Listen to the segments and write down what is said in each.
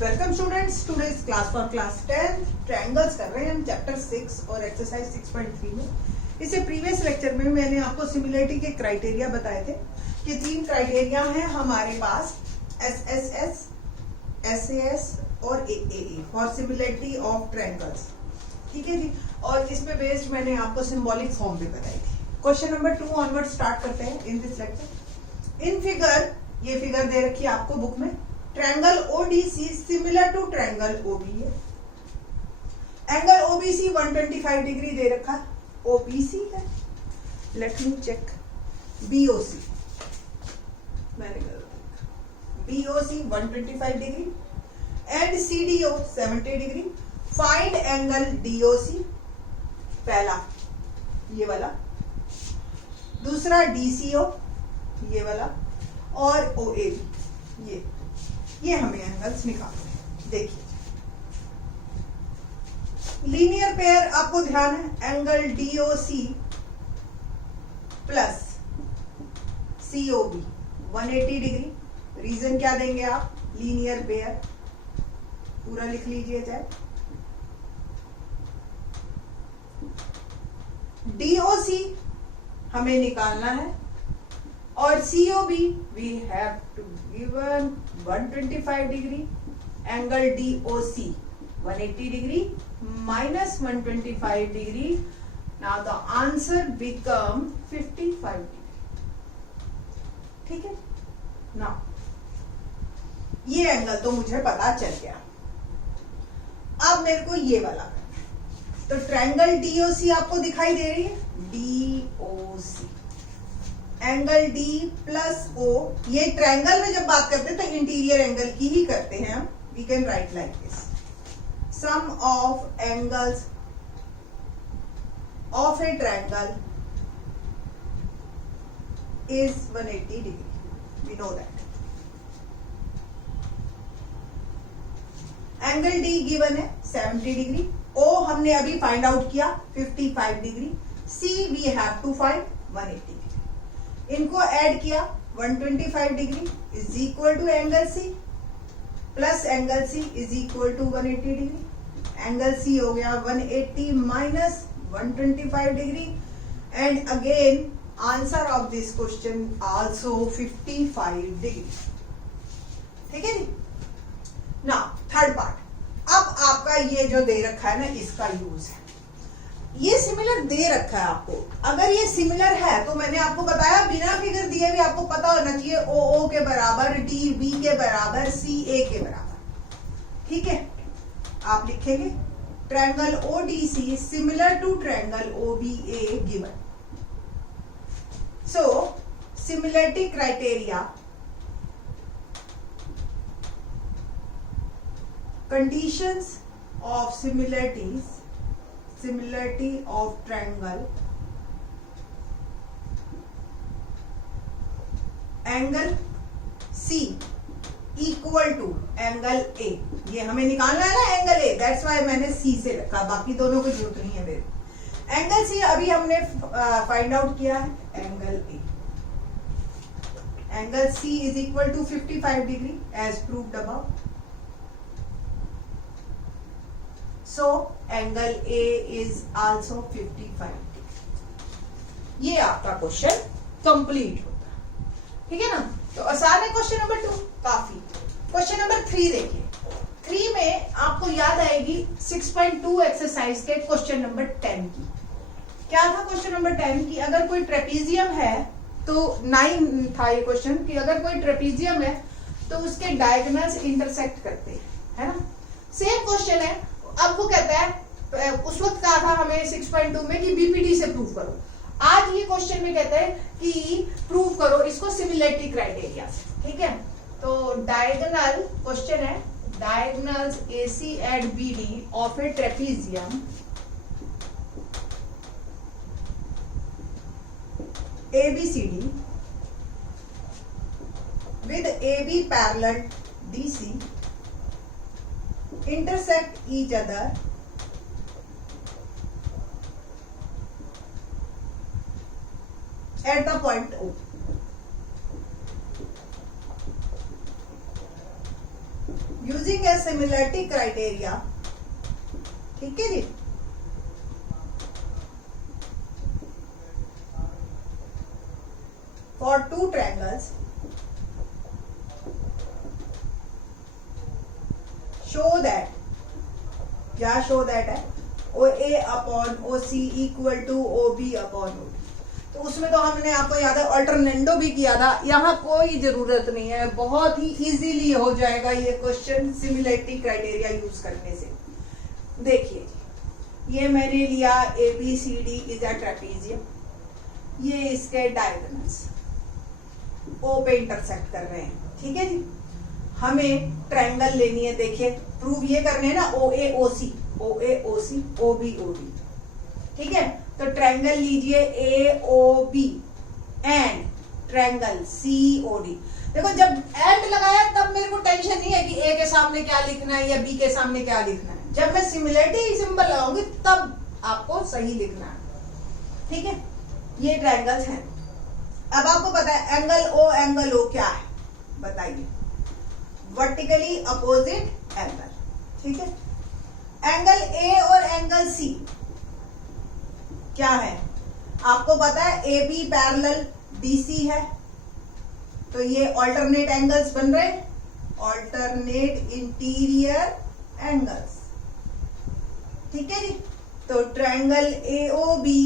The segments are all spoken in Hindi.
Welcome students, today's class for class 10 triangles कर रहे हैं हम चैप्टर 6 और एक्सरसाइज 6.3 में। इससे प्रीवियस लेक्चर में मैंने आपको सिमिलरिटी के क्राइटेरिया बताए थे कि 3 क्राइटेरिया हैं हमारे पास, SSS, SAS और AAE for similarity of triangles. ठीक है जी, और इस पे बेस्ड मैंने आपको सिंबॉलिक फॉर्म भी बताई थी। क्वेश्चन नंबर 2 ऑनवर्ड स्टार्ट करते हैं in this lecture. In figure, ये फिगर दे रखी है आपको बुक में, triangle ODC similar to triangle OBA। Angle OBC 125 degree दे रखा है, OBC है। लेट मी चेक BOC, मैंने BOC 125 degree and CDO 70 degree. Find angle DOC, पहला ये वाला, दूसरा DCO ये वाला, और OAB ये हमें एंगल्स निकालने हैं। देखिए लीनियर पेयर, आपको ध्यान है, angle DOC plus COB 180 degree. Reason क्या देंगे आप? लीनियर पेयर, पूरा लिख लीजिए चाहे। DOC हमें निकालना है और COB we have to given 125 degree. Angle DOC 180 degree minus 125 degree. Now the answer become 55 degree. ठीक है ना, ये एंगल तो मुझे पता चल गया। अब मेरे को ये वाला करना है, तो ट्रायंगल DOC आपको दिखाई दे रही है, DOC angle D plus O। ये ट्रायंगल में जब बात करते हैं तो इंटीरियर एंगल की ही करते हैं हम। We can write like this, sum of angles of a triangle is 180 degree. We know that. Angle D given है 70 डिग्री, O हमने अभी फाइंड आउट किया 55 degree, C we have to find 180 degree. इनको ऐड किया 125 degree is equal to angle C plus angle C is equal to 180 degree. Angle C हो गया 180 minus 125 degree and again answer of this question also 55 degree. ठीक है जी। नाउ थर्ड पार्ट, अब आपका ये जो दे रखा है ना, इसका यूज है। ये सिमिलर दे रखा है आपको, अगर ये सिमिलर है तो मैंने आपको बताया बिना फिगर दिए भी आपको पता होना चाहिए OO के बराबर, DB के बराबर, CA के बराबर। ठीक है, आप लिखेंगे triangle ODC similar to triangle OBA given. So similarity criteria, conditions of similarity of triangle, angle C equal to angle A। ये हमें निकालना है ना एंगल A, दैट्स वाई मैंने C से रखा, बाकी दोनों को जरूरत नहीं है मेरे। एंगल C अभी हमने फाइंड आउट किया है, angle A। Angle C is equal to 55 degree as proved above. So angle A is also 55 degree. ये आपका क्वेश्चन कंप्लीट होगा। ठीक है ना, तो आसान है क्वेश्चन नंबर 2 काफी। क्वेश्चन नंबर 3 देखिए, 3 में आपको याद आएगी 6.2 एक्सरसाइज के क्वेश्चन नंबर 10 की। क्या था क्वेश्चन नंबर 10 की? अगर कोई ट्रेपीजियम है, तो 9 था ये क्वेश्चन, कि अगर कोई ट्रेपीजियम है तो उसके डायगोनल्स इंटरसेक्ट करते हैं, है ना। सेम क्वेश्चन है। अब वो कहता है, उस वक्त कहा था हमें 6.2 में कि BPD से प्रूव करो। आज ये क्वेश्चन में कहता है कि प्रूव करो इसको सिमिलरिटी क्राइटेरिया से। ठीक है, तो डायगोनल क्वेश्चन है, diagonals AC and BD of A trapezium ABCD with AB parallel DC intersect each other at the point O. Using a similarity criteria, ठीक है जी, for two triangles show that, क्या शो दैट है, O A upon O C equal to O B upon O B. तो उसमें तो हमने आपको याद है अल्टरनेंडो भी किया था, यहाँ कोई जरूरत नहीं है, बहुत ही इजीली हो जाएगा ये क्वेश्चन सिमिलरिटी क्राइटेरिया यूज करने से। देखिए ये मैंने लिया A B C D is a trapezium, ये इसके डायगोनल्स ओ पे इंटरसेक्ट कर रहे हैं, ठीक है जी। हमें ट्रायंगल लेनी है, देखिए प्रूव ये करने हैं ना, ओ ए ओ सी, ओ ए ओ सी, ओ बी ओ डी, ठीक है। तो ट्रायंगल लीजिए A O B and triangle C O D. देखो जब एंड लगाया तब मेरे को टेंशन नहीं है कि ए के सामने क्या लिखना है या बी के सामने क्या लिखना है, जब मैं सिमिलरिटी सिंबल लगाऊंगी तब आपको सही लिखना है, ठीक है। ये ट्रायंगल्स हैं। अब आपको पता है एंगल ओ क्या है, बताइए, वर्टिकली अपोजिट एंगल, ठीक है। एंगल ए और एंगल सी क्या है, आपको पता है A B parallel B C है, तो ये ऑल्टरनेट एंगल्स बन रहे हैं, ऑल्टरनेट इंटीरियर एंगल्स, ठीक है जी। तो triangle A O B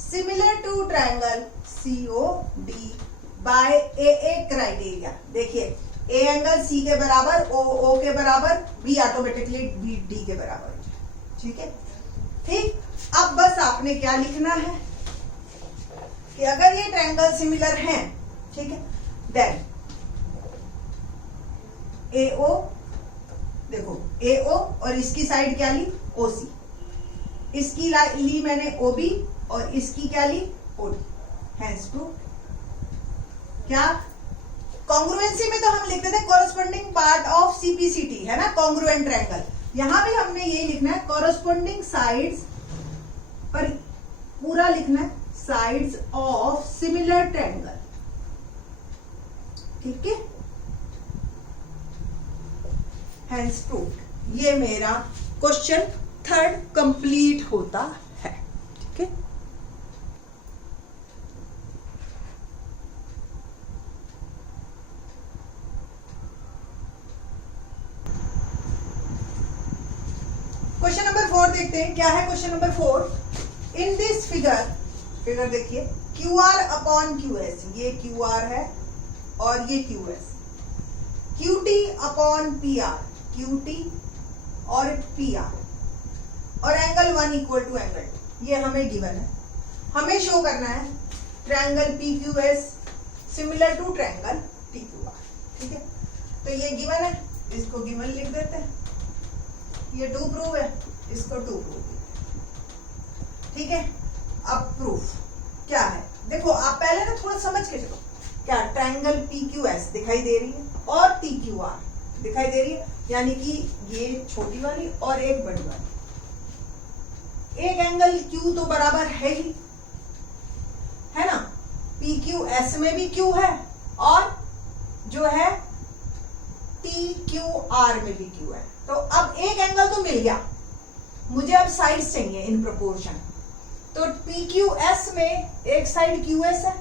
similar to triangle C O D by A A criteria. देखिए ए एंगल सी के बराबर, ओ के बराबर, बी ऑटोमेटिकली बी डी के बराबर, ठीक है। ठीक, अब बस आपने क्या लिखना है कि अगर ये ट्रायंगल सिमिलर हैं, ठीक है, देन ए ओ, देखो ए ओ और इसकी साइड क्या ली, ओ सी, इसकी ली मैंने ओ बी और इसकी क्या ली, ओ डी, हैंस प्रूव। क्या कॉन्ग्रुएंसी में तो हम लिखते थे कॉरेस्पॉन्डिंग पार्ट ऑफ सीपीसीटी, है ना, कॉन्ग्रुएंट ट्रायंगल। यहां भी हमने ये लिखना है कॉरेस्पॉन्डिंग साइड्स, पर पूरा लिखना है साइड्स ऑफ सिमिलर ट्रायंगल, ठीक है, हैंस प्रूव्ड। ये मेरा क्वेश्चन 3 कंप्लीट होता है, ठीक है। क्वेश्चन नंबर 4 देखते हैं, क्या है question number 4। In this figure देखिए Q R upon Q S, ये क्यू आर है और ये Q S, Q T upon P R, Q T और पी आर, और एंगल 1 इक्वल टू एंगल 2, ये हमें गिवन है। हमें शो करना है triangle P Q S similar to triangle T Q R, ठीक है। तो ये गिवन है, इसको गिवन लिख देते हैं, ये 2 प्रूव है, इसको 2 प्रूव, ठीक है। अब प्रूफ क्या है, देखो आप पहले ना थोड़ा समझ के चलो, क्या ट्रायंगल पी क्यू एस दिखाई दे रही है और टी क्यू आर दिखाई दे रही है, यानी कि ये छोटी वाली और एक बड़ी वाली, एक एंगल क्यू तो बराबर है ही, है ना, पी क्यू एस में भी क्यू है और जो है टी क्यू आर में भी क्यू है। तो अब एक एंगल तो मिल गया, मुझे अब साइड्स चाहिए इन प्रोपोर्शन। तो पी क्यू एस में एक साइड क्यू एस है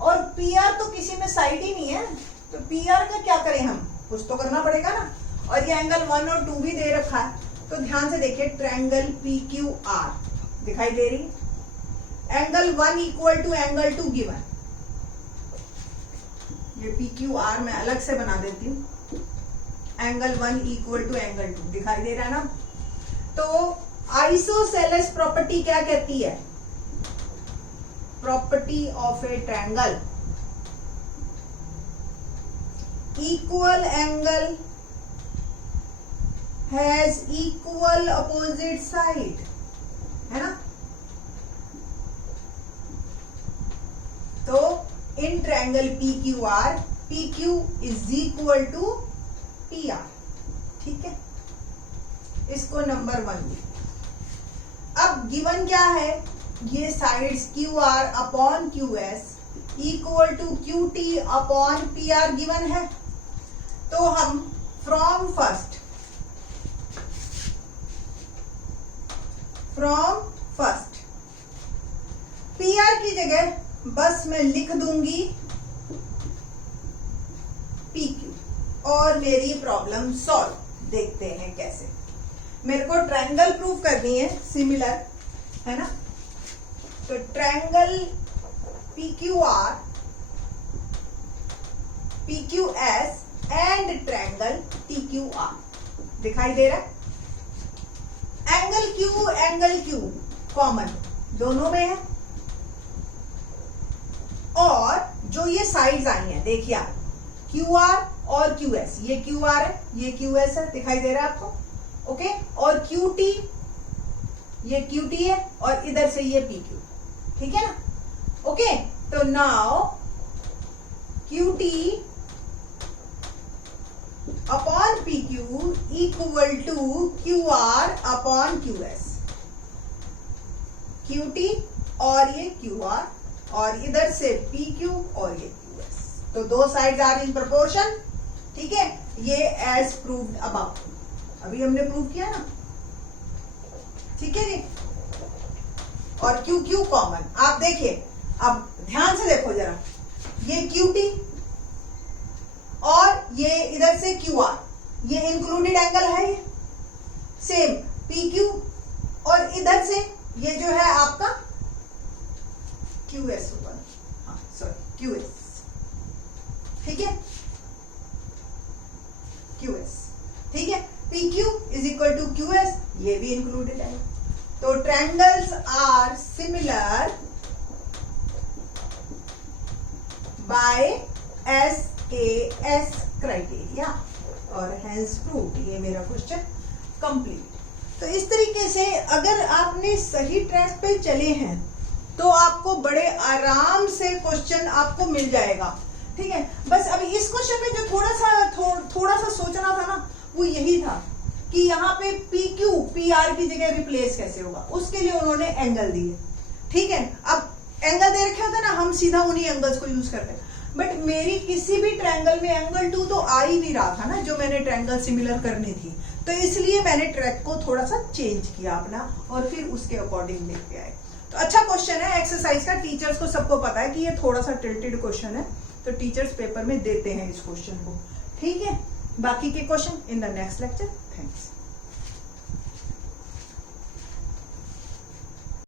और पी आर तो किसी में साइड ही नहीं है, तो पी आर का क्या करें, हम कुछ तो करना पड़ेगा ना। और ये एंगल 1 और 2 भी दे रखा है, तो ध्यान से देखिए ट्रायंगल पी क्यू आर दिखाई दे रही, angle 1 equal to angle 2 given, ये पी क्यू आर मैं अलग से बना देती हूँ, एंगल 1 इक्वल टू एंगल 2 दिखाई दे रहा है ना। तो आइसोसेलेस प्रॉपर्टी क्या कहती है, property of a triangle, equal angle has equal opposite side, है ना। तो in triangle P Q R, P Q is equal to P R, ठीक है। इसको नंबर 1। अब गिवन क्या है, ये sides Q R upon Q S equal to Q T upon P R given है। तो हम फ्रॉम फर्स्ट पीआर की जगह बस मैं लिख दूंगी PQ और मेरी प्रॉब्लम सॉल्व। देखते हैं कैसे। मेरे को ट्रायंगल प्रूव करनी है सिमिलर, है ना। तो triangle PQR, PQS and triangle TQR दिखाई दे रहा है। एंगल Q कॉमन दोनों में है, और जो ये साइड्स आई हैं देखिए आप, QR और QS, ये QR है, ये QS है, दिखाई दे रहा है आपको, ओके। और QT, ये QT है, और इधर से ये PQ, ठीक है ना, ओके। तो now QT upon PQ equal to QR upon QS। QT और ये QR और इधर से PQ और ये QS, तो दो साइड्स आर इन प्रोपोर्शन, ठीक है। ये एज प्रूव्ड अबव, अभी हमने प्रूव किया ना, ठीक है जी। और QQ कॉमन, आप देखिए, अब ध्यान से देखो जरा, ये QT और ये इधर से QR, ये इंक्लूडेड एंगल है, ये सेम PQ, और इधर से ये जो है आपका QS होगा, हाँ सॉरी QS, ठीक है, QS, ठीक है। PQ is equal to QS, ये भी इंक्लूडेड है। तो triangles are similar by SAS criteria और हैंस प्रूव्ड। ये मेरा क्वेश्चन कंप्लीट। तो इस तरीके से अगर आपने सही ट्रैक पे चले हैं तो आपको बड़े आराम से क्वेश्चन आपको मिल जाएगा, ठीक है। बस अभी इस क्वेश्चन में जो थोड़ा सा सोचना था ना, वो यही था कि यहाँ पे PQ PR की जगह रिप्लेस कैसे होगा। उसके लिए उन्होंने एंगल दिए, ठीक है। अब एंगल दे रखे होते ना, हम सीधा उन्हीं एंगल्स को यूज करते हैं, बट मेरी किसी भी ट्रायंगल में एंगल 2 तो आ ही नहीं रहा था ना, जो मैंने ट्रायंगल सिमिलर करनी थी। तो इसलिए मैंने ट्रैक को थोड़ा सा चेंज किया अपना, और फिर उसके अकॉर्डिंग लेके आए। तो अच्छा क्वेश्चन है एक्सरसाइज का, टीचर्स को सबको पता है कि ये थोड़ा सा टिल्टेड क्वेश्चन है, तो टीचर्स पेपर में देते हैं इस क्वेश्चन को, ठीक है। बाकी के question in the next lecture. Thanks.